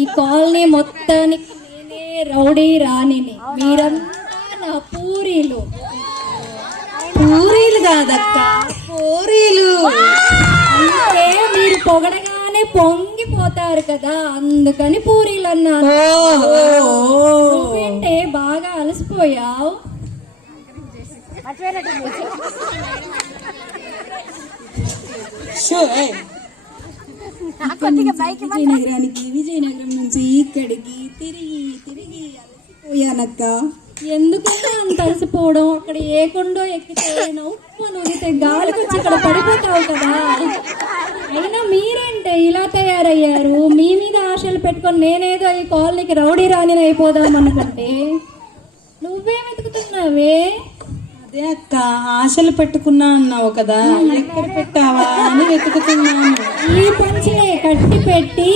ఈ కాలనీ మొత్తానికి నేనే రౌడీ రాణిని, మీరంతా నా పూరీలు. పూరీలు కాదక్క, పూరీలు. అంటే మీరు పొగడగానే పొంగిపోతారు కదా, అందుకని పూరీలు అన్నాను. నువ్వేంటే బాగా అలసిపోయావు? విజయనగరానికి, విజయనగరం నుంచి ఇక్కడికి తిరిగి తిరిగి అలసిపోయానక్క. ఎందుకంటే అంత అలసిపోవడం? అక్కడ ఏ కొండో ఎక్కితే నవ్వు నూగితే గాలికి వచ్చి ఇక్కడ పడిపోతావు కదా. అయినా మీరేంటే ఇలా తయారయ్యారు? మీ మీద ఆశలు పెట్టుకొని నేనేదో ఈ కాలనీకి రౌడీ రాణిని అయిపోదాం అనుకుంటే నువ్వేం వెతుకుతున్నావే? అదే అక్క, ఆశలు పెట్టుకున్నా అన్నావు కదా, ఎక్కడ పెట్టావా అని వెతుకుతున్నాను. ఈ పంచే కట్టి పెట్టి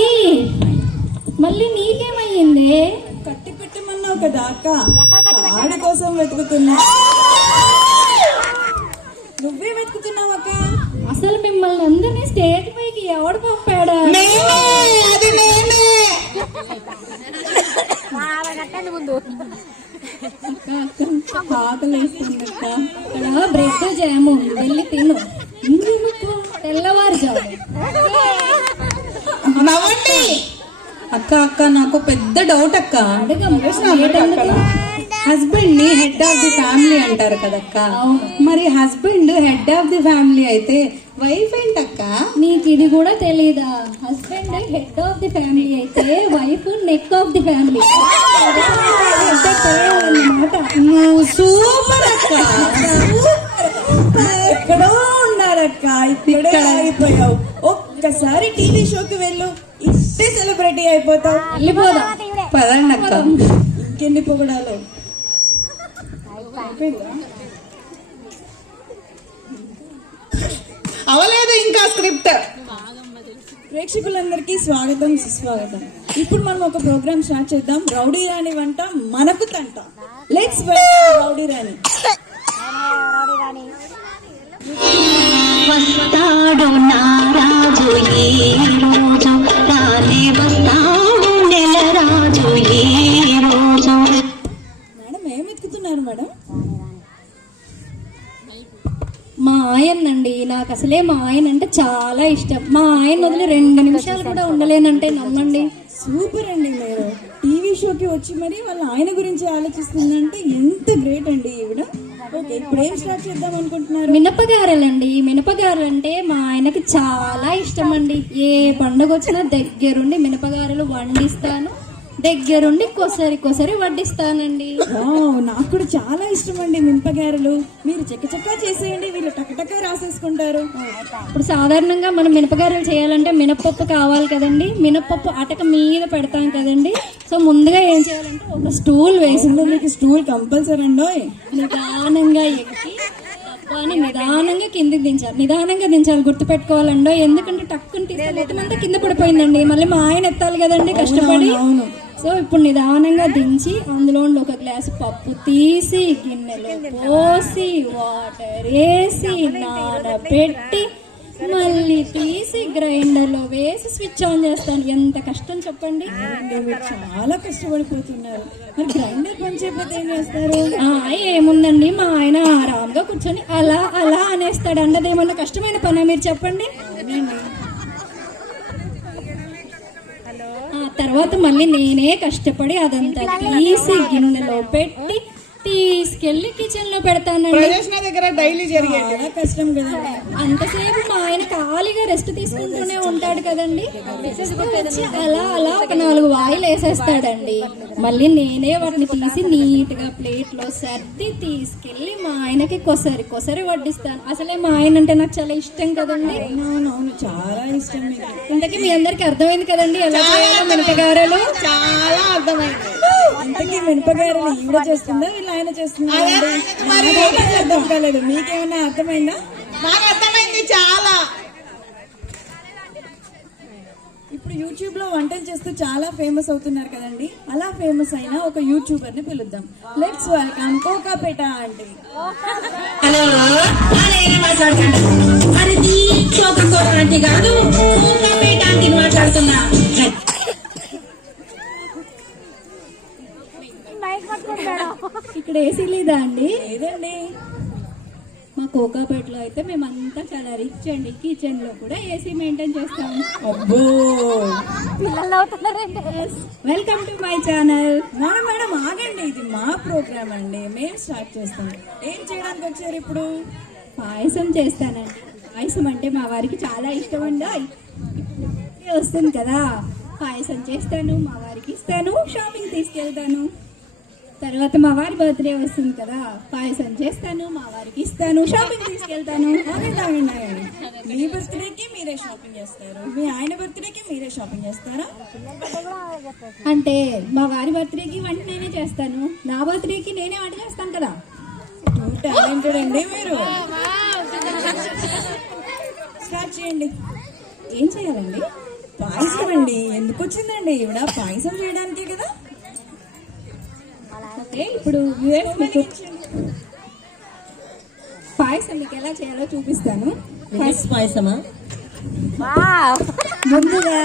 మళ్ళీ నీకేమయ్యింది? కట్టి పెట్టమన్నావు కదా అక్క, ఆడి కోసం వెతుకుతున్నా. నువ్వే వెతుకుతున్నావు అక్క. అసలు మిమ్మల్ని అందరినీ స్టేజ్ పైకి ఎవడు పంపాడా? అది నేనే. ఆకలేస్తుంది అక్క. ఇక్కడ బ్రెడ్ జాము ఉంది, వెళ్ళి తిను. తెల్లవారుజాము. అక్క అక్క నాకు పెద్ద డౌట్ అక్క. అడగమ్మా. హస్బెండ్ ని హెడ్ ఆఫ్ ది ఫ్యామిలీ అంటారు కదక్క, మరి husband head of the family అయితే వైఫ్ ఏంటక్క? నీకు ఇది కూడా తెలీదా? Husband head of the family అయితే wife neck of the family అన్నమాట. నువ్వు సూపర్ అక్క. ఎక్కడో ఉన్నారక్క, ఇక్కడ అయిపోయావు. ఒక్కసారి టీవీ షోకి వెళ్ళు, ఇట్టే సెలబ్రిటీ అయిపోతావు. వెళ్ళిపోదా? పదండి అక్క. ఇంకెన్ని పొగడాలు. అవలేదు ఇంకా స్క్రిప్ట్. ప్రేక్షకులందరికీ స్వాగతం, సుస్వాగతం. ఇప్పుడు మనం ఒక ప్రోగ్రామ్ స్టార్ట్ చేద్దాం. రౌడీ రాణి వంట మనకు తంట. లెట్స్ వెల్కమ్ రౌడీ రాణి. వస్తాడు నారాజు ఈ రోజు, రాలే వస్తాడు నెల రాజు ఈ రోజు. మేడం ఏం వెతుకుతున్నారు మేడం? మా ఆయనండి. నాకు అసలే మా ఆయన అంటే చాలా ఇష్టం. మా ఆయన వదిలి 2 నిమిషాలు కూడా ఉండలేనంటే నమ్మండి. సూపర్ అండి. మీరు టీవీ షోకి వచ్చి మరి వాళ్ళ ఆయన గురించి ఆలోచిస్తుందంటే ఎంత గ్రేట్ అండి ఈవిడ. ఓకే, ఇప్పుడు ఏం స్టార్ట్ చేద్దాం అనుకుంటున్నారు? మినపగారెలండి. మినపగారెలు అంటే మా ఆయనకి చాలా ఇష్టం అండి. ఏ పండుగ వచ్చినా దగ్గరుండి మినపగారెలు వండిస్తాను, దగ్గరుండి కొసరి వడ్డిస్తానండి. నాకు కూడా చాలా ఇష్టం అండి మినపగారెలు. మీరు చక్కచక్కా చేసేయండి, వీళ్ళు టకటకా రాసేసుకుంటారు. ఇప్పుడు సాధారణంగా మనం మినపగారెలు చేయాలంటే మినపప్పు కావాలి కదండి. మినపప్పు అటక మీద పెడతాం కదండి. సో ముందుగా ఏం చేయాలంటే ఒక స్టూల్ వేసిందో, మీకు స్టూల్ కంపల్సరీ అండి. నిదానంగా ఎక్కి డబ్బాని నిదానంగా కిందికి దించాలి. నిదానంగా దించాలి, గుర్తుపెట్టుకోవాలండో. ఎందుకంటే టక్కుని తీస్తే మొత్తం అంతా కింద పడిపోయిందండి. మళ్ళీ మా ఆయన ఎత్తాలి కదండి కష్టపడి. సో ఇప్పుడు నిదానంగా దించి అందులో ఒక గ్లాసు పప్పు తీసి గిన్నెలో పోసి వాటర్ వేసి నానబెట్టి మళ్ళీ తీసి గ్రైండర్లో వేసి స్విచ్ ఆన్ చేస్తాను. ఎంత కష్టం చెప్పండి. మీరు చాలా కష్టపడిపోతున్నారు. మరి గ్రైండర్ పని చేయకపోతే ఏం చేస్తారు? ఏముందండి, మా ఆయన ఆరాంగా కూర్చొని అలా అలా అనేస్తాడు. అన్నదేమన్నా కష్టమైన పని మీరు చెప్పండి. తర్వాత మళ్ళీ నేనే కష్టపడి అదంతా తీసి గిన్నెలో పెట్టి తీసుకెళ్లి కిచెన్ లో పెడతానండి. దగ్గర డైలీ జరిగేది కష్టం కదా. అంతసేపు మా ఆయన ఖాళీగా రెస్ట్ తీసుకుంటూనే ఉంటాడు కదండి. అలా అలా ఒక 4 వాయిలు వేసేస్తాడండి. మళ్ళీ నేనే వాటిని తీసి నీట్ గా ప్లేట్ లో సర్ది తీసుకెళ్లి మా ఆయనకి కొసరి వడ్డిస్తాను. అసలే మా ఆయన అంటే నాకు చాలా ఇష్టం కదండి. అవునవును, చాలా ఇష్టం. ఇంతకీ మీ అందరికి అర్థమైంది కదండి ఎలా చేయాలో మినపగారెలు? చాలా అర్థమైంది. ఇంతకీ మినపగారెలు ఈవిడ చేస్తుందా వీళ్ళు ఆయన చేస్తుందా? అర్థం కాలేదు. మీకేమైనా అర్థమైందా? నాకు అర్థమైంది చాలా. ఇప్పుడు యూట్యూబ్ లో వంటలు చేస్తూ చాలా ఫేమస్ అవుతున్నారు కదండి. అలా ఫేమస్ అయిన ఒక యూట్యూబర్ ని పిలుద్దాం. Let's welcome Kokapet aunty. Hello, మాట్లాడుతున్నా. అది కోకా ఆంటీ కాదు, కోకాపేట ఆంటీని మాట్లాడుతున్నా. ఇక్కడ ఏసీ లేదా అండి? లేదండి. మా కోకాపేటలో అయితే మేమంతా చాలా రిచ్ అండి. కిచెన్ లో కూడా ఏసీ మెయింటైన్ చేస్తాము. అబ్బో, పిల్లలు అవుతున్నారండి. Welcome to my channel. Madam madam ఆగండి, ఇది మా ప్రోగ్రామ్ అండి, మేము స్టార్ట్ చేస్తాం. ఏం చేయడానికి వచ్చారు ఇప్పుడు? పాయసం చేస్తానండి. పాయసం అంటే మా వారికి చాలా ఇష్టం అండి. వస్తుంది కదా, పాయసం చేస్తాను, మా వారికి ఇస్తాను, షాపింగ్ తీసుకెళ్తాను. తర్వాత మా వారి బర్త్డే వస్తుంది కదా, పాయసం చేస్తాను, మా వారికి ఇస్తాను, షాపింగ్ తీసుకెళ్తాను. ఆగండి ఆగండి ఆగండి. మీ బర్త్డేకి మీరే షాపింగ్ చేస్తారు, మీ ఆయన బర్త్డేకి మీరే షాపింగ్ చేస్తారా? అంటే మా వారి బర్త్డేకి వంట నేనే చేస్తాను, నా బర్త్డేకి నేనే వంట చేస్తాను కదా. టాలెంటెడ్ అండి మీరు. స్టార్ట్ చేయండి. ఏం చేయాలండి? పాయసం అండి. ఎందుకు వచ్చిందండి ఈవిడ? పాయసం చేయడానికే కదా. ఓకే, ఇప్పుడు వ్యూవర్స్ మీకు పాయసం మీకు ఎలా చేయాలో చూపిస్తాను. పాయసమా? ముందుగా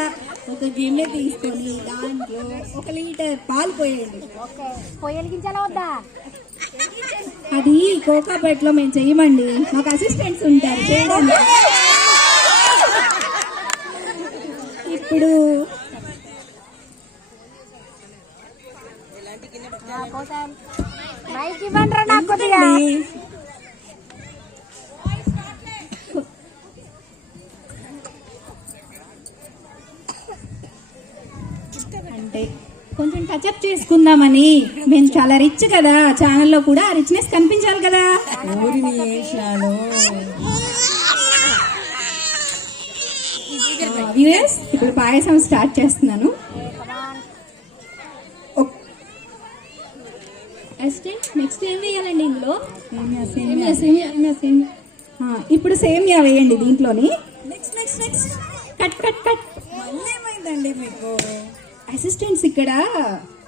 ఒక గిన్నె తీసుకొని దాంట్లో 1 లీటర్ పాలు పోయండి. అది కోకాపేటలో మేము చేయమండి, మాకు అసిస్టెంట్స్ ఉంటారు చేయడానికి. ఇప్పుడు అంటే కొంచెం టచ్అప్ చేసుకుందామని. మేము చాలా రిచ్ కదా, ఛానల్లో కూడా ఆ రిచ్నెస్ కనిపించాలి కదా. ఊరిని వేషాలు. వ్యూవర్స్, ఇప్పుడు పాయసం స్టార్ట్ చేస్తున్నాను. నెక్స్ట్ ఏం వేయాలండి ఇందులో? సేమియా. ఇప్పుడు సేమియా వేయండి దీంట్లోని. Next next next. Cut cut cut. మళ్ళీ ఏమైందండి మీకు? అసిస్టెంట్స్ ఇక్కడ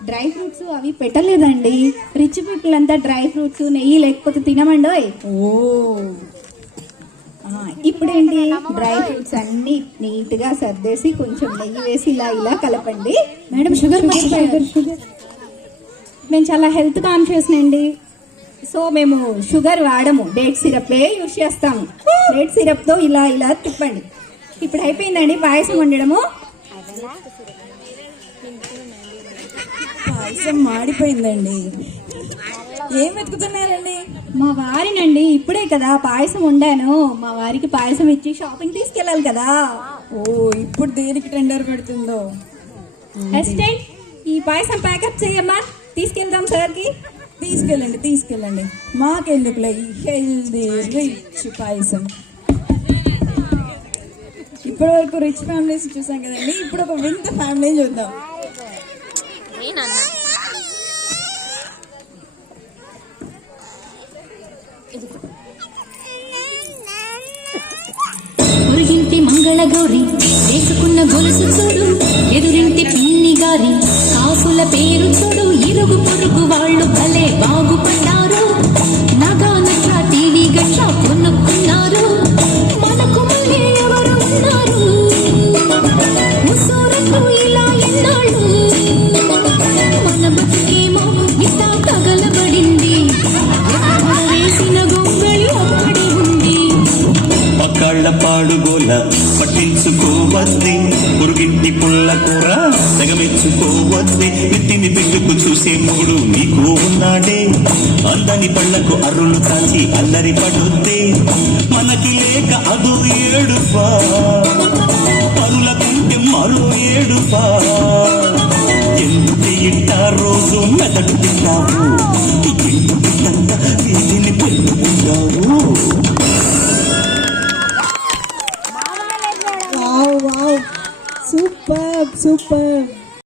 డ్రై ఫ్రూట్స్ అవి పెట్టలేదండి. రిచ్ పీపుల్ అంతా డ్రై ఫ్రూట్స్ నెయ్యి లేకపోతే తినమండోయ్. ఓ, ఇప్పుడు ఏంటి, డ్రై ఫ్రూట్స్ అన్ని నీట్ గా సర్దేసి కొంచెం నెయ్యి వేసి ఇలా ఇలా కలపండి. మేడం షుగర్ మేము చాలా హెల్త్ కాన్షియస్ అండి, సో మేము షుగర్ వాడము, డేట్ సిరప్ యూజ్ చేస్తాము. డేట్ సిరప్ తో ఇలా ఇలా తిప్పండి. ఇప్పుడు అయిపోయిందండి పాయసం వండడము. పాయసం మాడిపోయిందండి. ఏం వెతుకుతున్నారండి? మా వారినండి, ఇప్పుడే కదా పాయసం వండాను, మా వారికి పాయసం ఇచ్చి షాపింగ్ తీసుకెళ్ళాలి కదా. ఓ, ఇప్పుడు దేనికి టెండర్ పెడుతుందో. అసిస్టెంట్, ఈ పాయసం ప్యాకప్ చేయమ్మా, తీసుకెళ్దాం సార్కి. తీసుకెళ్ళండి తీసుకెళ్ళండి, మాకెందుకులే ఈ హెల్దీ రిచ్ పాయసం. ఇప్పటి వరకు రిచ్ ఫ్యామిలీస్ చూసాం కదండి, ఇప్పుడు ఒక వింత ఫ్యామిలీ చూద్దాం. పొరుగింటి మంగళగౌరి వేసుకున్న గొలుసు చూడు, ఎదురింటి పిన్ని గారి కాసుల పేరు చూడు, ఇరుగు పొరుగు వాళ్ళు భలే బాగుపడ్డారు, నగా నట్ల టీవీ గట్ల కొనుక్కున్నారు, మనకు మళ్ళీ ఎవరు ఉన్నారు, ముసూరట్లు ఇలా ఎన్నాళ్ళు, మన బతుకేమో ఇట్లా తగలబడింది, వేసిన గొంగళి అక్కడే ఉంది. పకాళ్ళ పాడుగోల పట్టించుకోవద్ది, పొరుగింటి పుల్ల కూర తెగమెచ్చుకోవద్ది, ఎత్తిని బిడ్డకు చూసే మూడు నీకు ఉన్నాడే, అందని పళ్ళకు అర్రులు కాచి అల్లరి పడుద్ది, మనకి లేక అదో ఏడుపా, పరులకుంటే మరో ఏడుపా, ఎందుకు ఇంట రోజు మెదడు తింటావు, ఇంటి బిడ్డంగా వీధిని పెట్టుకుంటావు. Wow wow, super super.